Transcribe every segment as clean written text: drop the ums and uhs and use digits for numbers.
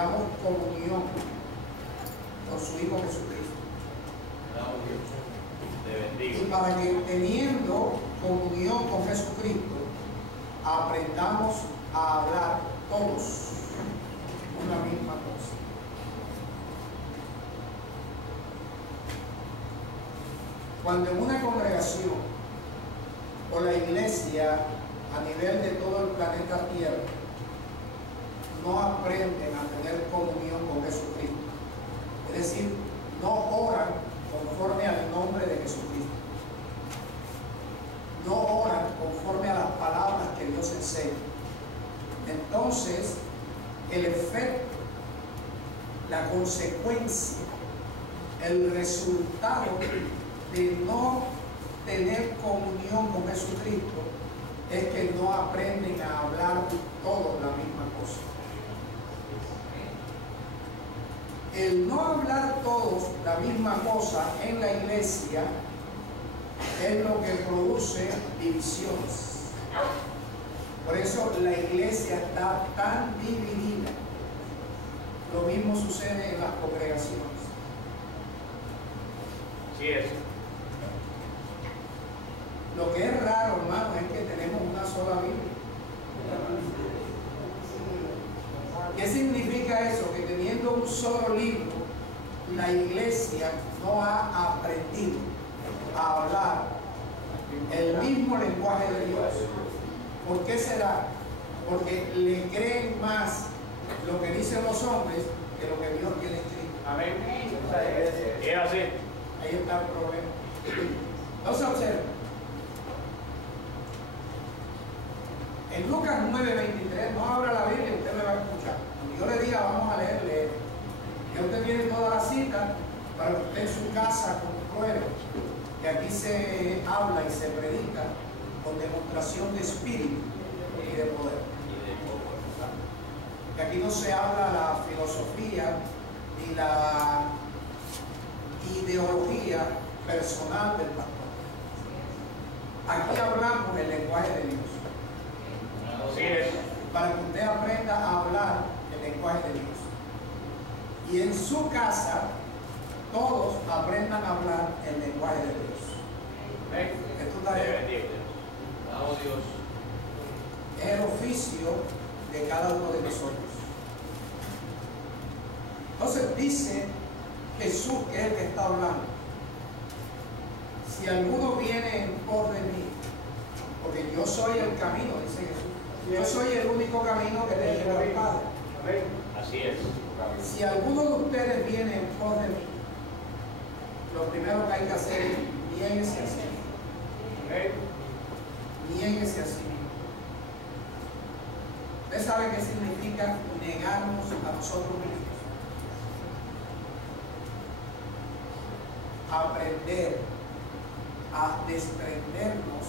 tengamos comunión con su Hijo Jesucristo. Y para que teniendo comunión con Jesucristo, aprendamos a hablar todos una misma cosa. Cuando en una congregación o la iglesia a nivel de todo el planeta Tierra no aprenden a tener comunión con Jesucristo, es decir, no oran conforme al nombre de Jesucristo, no oran conforme a las palabras que Dios enseña, entonces el efecto, la consecuencia, el resultado de no tener comunión con Jesucristo es que no aprenden a hablar todos la misma cosa. El no hablar todos la misma cosa en la iglesia es lo que produce divisiones. Por eso la iglesia está tan dividida. Lo mismo sucede en las congregaciones. Sí es. Lo que es raro, hermano, es que tenemos una sola Biblia. ¿Qué significa eso? Que teniendo un solo libro, la iglesia no ha aprendido a hablar el mismo lenguaje de Dios. ¿Por qué será? Porque le creen más lo que dicen los hombres que lo que Dios tiene escrito. Amén. Es así. Ahí está el problema. Entonces observen. En Lucas 9:23, no abra la Biblia, usted me va a escuchar. Cuando yo le diga, vamos a leer. Ya usted tiene toda la cita para que usted en su casa compruebe que aquí se habla y se predica con demostración de espíritu y de poder. Que aquí no se habla la filosofía ni la ideología personal del pastor. Aquí hablamos el lenguaje de Dios. Así es. Para que usted aprenda a hablar el lenguaje de Dios. Y en su casa, todos aprendan a hablar el lenguaje de Dios. Esto está bien. Dios. Es el oficio de cada uno de nosotros. Entonces dice Jesús, que es el que está hablando: si alguno viene en pos de mí, porque yo soy el camino, dice Jesús. Yo soy el único camino que te lleva al Padre. Así es. Si alguno de ustedes viene en pos de mí, lo primero que hay que hacer es niéguese a sí mismo. Niéguese a sí mismo. ¿Usted sabe qué significa negarnos a nosotros mismos? Aprender a desprendernos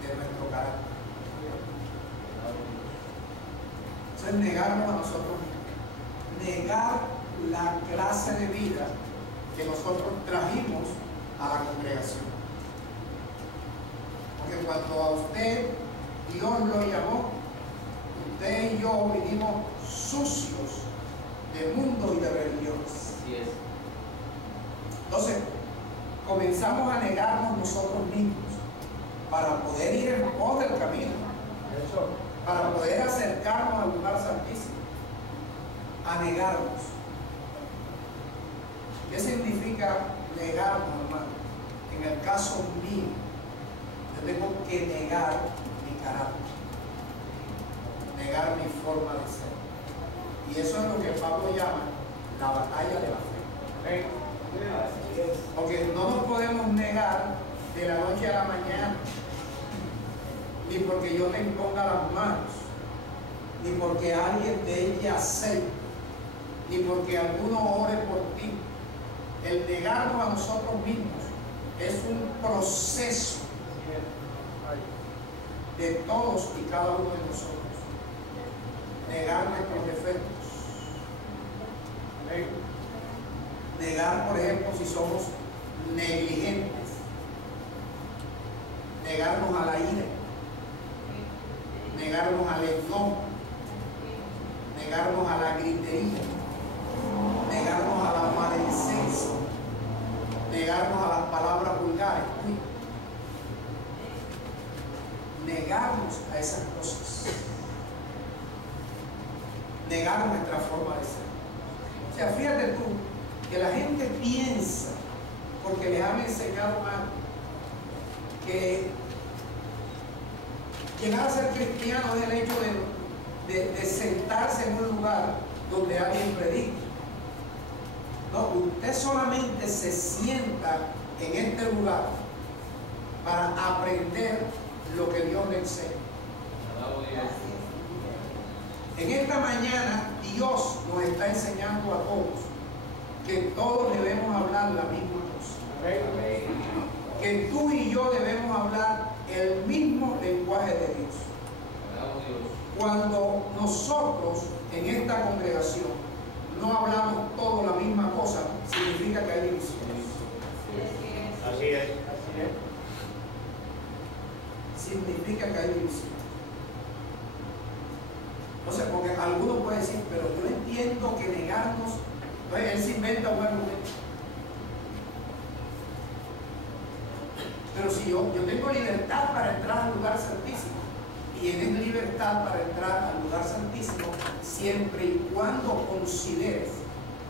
de nuestro carácter. Eso es negarnos a nosotros mismos. Negar la clase de vida que nosotros trajimos a la congregación. Porque cuando a usted Dios lo llamó, usted y yo vinimos sucios de mundo y de religiones. Así es. Entonces, comenzamos a negarnos nosotros mismos para poder ir en pos del camino, para poder acercarnos al lugar santísimo, a negarnos. ¿Qué significa negarnos, hermano? En el caso mío, yo tengo que negar mi carácter, negar mi forma de ser. Y eso es lo que Pablo llama la batalla de la fe. Porque no nos podemos negar de la noche a la mañana, ni porque yo te imponga las manos, ni porque alguien te eche aceite, ni porque alguno ore por ti. El negarnos a nosotros mismos es un proceso de todos y cada uno de nosotros. Negar nuestros defectos. Negar, por ejemplo, si somos negligentes. Negarnos a la ira. Negarnos al enojo. negarnos a la gritería, negarnos a la maledicencia, negarnos a las palabras vulgares, negarnos a esas cosas, negar nuestra forma de ser. O sea, fíjate tú que la gente piensa, porque les han enseñado mal, que llegar a ser cristiano es el hecho de sentarse en un lugar donde alguien predica. No, usted solamente se sienta en este lugar para aprender lo que Dios le enseña. En esta mañana Dios nos está enseñando a todos que todos debemos hablar la misma cosa. Que tú y yo debemos hablar el mismo lenguaje de Dios. Cuando nosotros en esta congregación no hablamos todos la misma cosa, significa que hay divisiones. Así es. Significa que hay división. No sé, porque algunos pueden decir, pero yo entiendo que negarnos, entonces él se inventa un argumento. Pero si yo tengo libertad para entrar al lugar santísimo, y en esa libertad para entrar al lugar santísimo, siempre y cuando consideres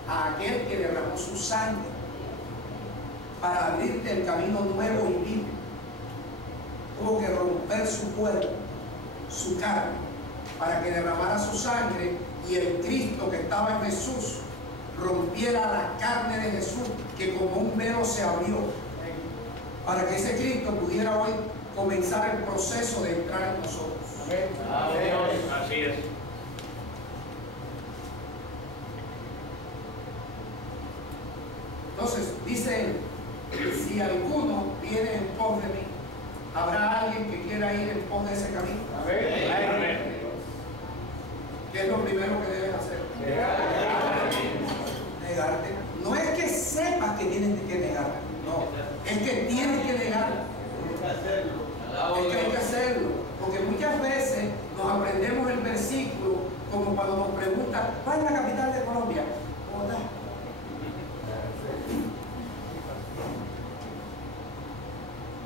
a aquel que derramó su sangre para abrirte el camino nuevo y vivo, tuvo que romper su cuerpo, su carne, para que derramara su sangre y el Cristo que estaba en Jesús rompiera la carne de Jesús, que como un velo se abrió, para que ese Cristo pudiera hoy comenzar el proceso de entrar en nosotros. Así es. Entonces, dice él, si alguno viene en pos de mí, ¿habrá alguien que quiera ir en pos de ese camino? ¿Qué es lo primero que debes hacer? Negarte. No es que sepas que tienes que negarte, no, es que tienes que negarte. Es que hay que hacerlo, porque muchas veces nos aprendemos el versículo como cuando nos preguntan, ¿cuál es la capital de Colombia? Bogotá.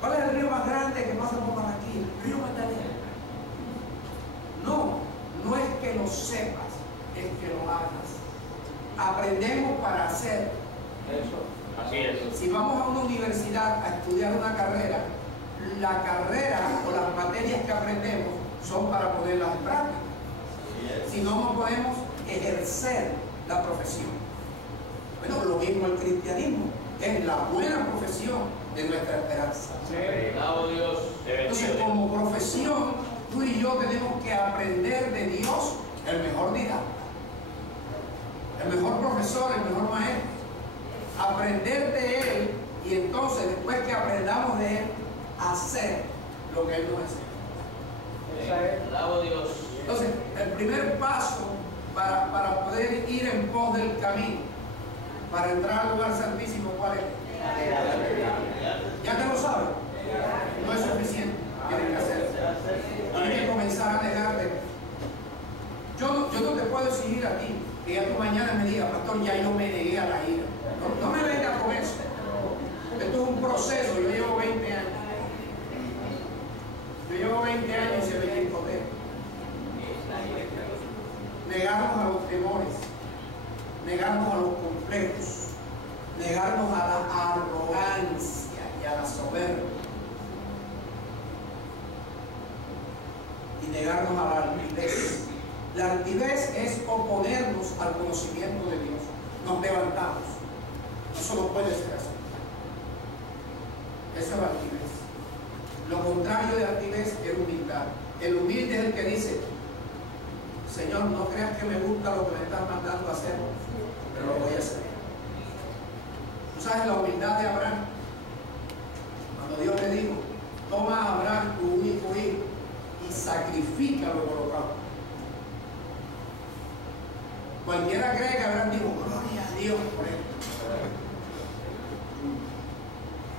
¿Cuál es el río más grande que pasa por Barranquilla? Río Magdalena. No es que lo sepas, es que lo hagas. Aprendemos para hacer. Así es. Si vamos a una universidad a estudiar una carrera, la carrera o las materias que aprendemos son para ponerlas en práctica. Si no, no podemos ejercer la profesión. Bueno, lo mismo el cristianismo, es la buena profesión de nuestra esperanza. Entonces, como profesión, tú y yo tenemos que aprender de Dios el mejor didacta, el mejor profesor, el mejor maestro. Aprender de Él y entonces, después que aprendamos de Él, hacer lo que Él nos enseña. Entonces, el primer paso para poder ir en pos del camino, para entrar al lugar santísimo, ¿cuál es? ¿Ya te lo sabes? No es suficiente, tienes que hacerlo. Tienes que comenzar a negarte. Yo no te puedo exigir a ti que ya tú mañana me digas, pastor, ya yo me negué a la ira. No me vengas con eso. Esto es un proceso, yo llevo 20 años. Yo llevo 20 años y se me quitó poder. Negarnos a los temores, negarnos a los complejos, negarnos a la arrogancia y a la soberbia, y negarnos a la altivez. La altivez es oponernos al conocimiento de Dios. Nos levantamos. Eso no puede ser así. Eso es altivez. Lo contrario de altivez es humildad. El humilde es el que dice, Señor, no creas que me gusta lo que me estás mandando a hacer, pero lo voy a hacer. ¿Tú sabes la humildad de Abraham? Cuando Dios le dijo, toma a Abraham tu único hijo y sacrifícalo por holocausto. Cualquiera cree que Abraham dijo, gloria a Dios por esto.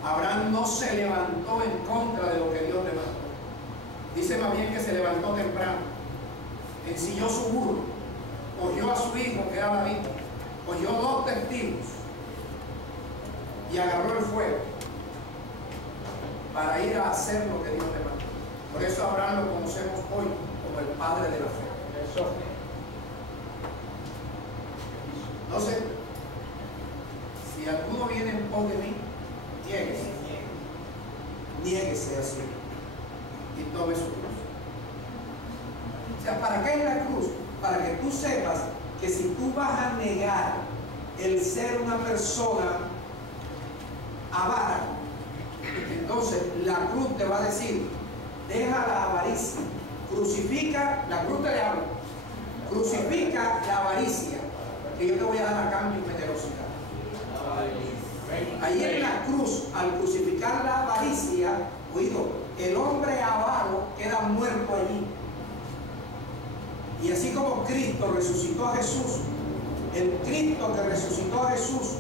Abraham no se levantó en contra de lo que Dios le mandó. Dice más bien que se levantó temprano, ensilló su burro cogió a su hijo, que era David, cogió 2 testigos y agarró el fuego para ir a hacer lo que Dios le mandó. Por eso a Abraham lo conocemos hoy como el padre de la fe. Eso. Entonces, si alguno viene en pos de mí, niéguese así y tome su cruz. O sea, ¿para qué es la cruz? Para que tú sepas que si tú vas a negar el ser una persona avara, entonces la cruz te va a decir: deja la avaricia, crucifica, la cruz te le habla, crucifica la avaricia, que yo te voy a dar a cambio de generosidad. Ahí en la cruz, al crucificar la avaricia, oído, el hombre avaro queda muerto allí. Y así como Cristo resucitó a Jesús, el Cristo que resucitó a Jesús,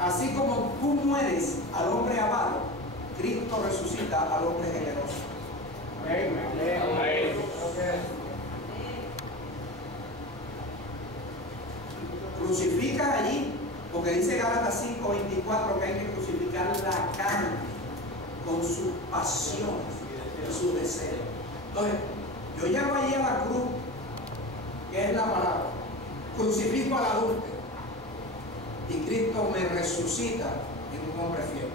así como tú mueres al hombre avaro, Cristo resucita al hombre generoso. Crucifica allí, porque dice Gálatas 5:24 que hay que crucificar la carne con sus pasiones y sus deseos. Entonces, yo llevo allí a la cruz, que es la palabra, crucifico al adúltero y Cristo me resucita en un hombre fiel.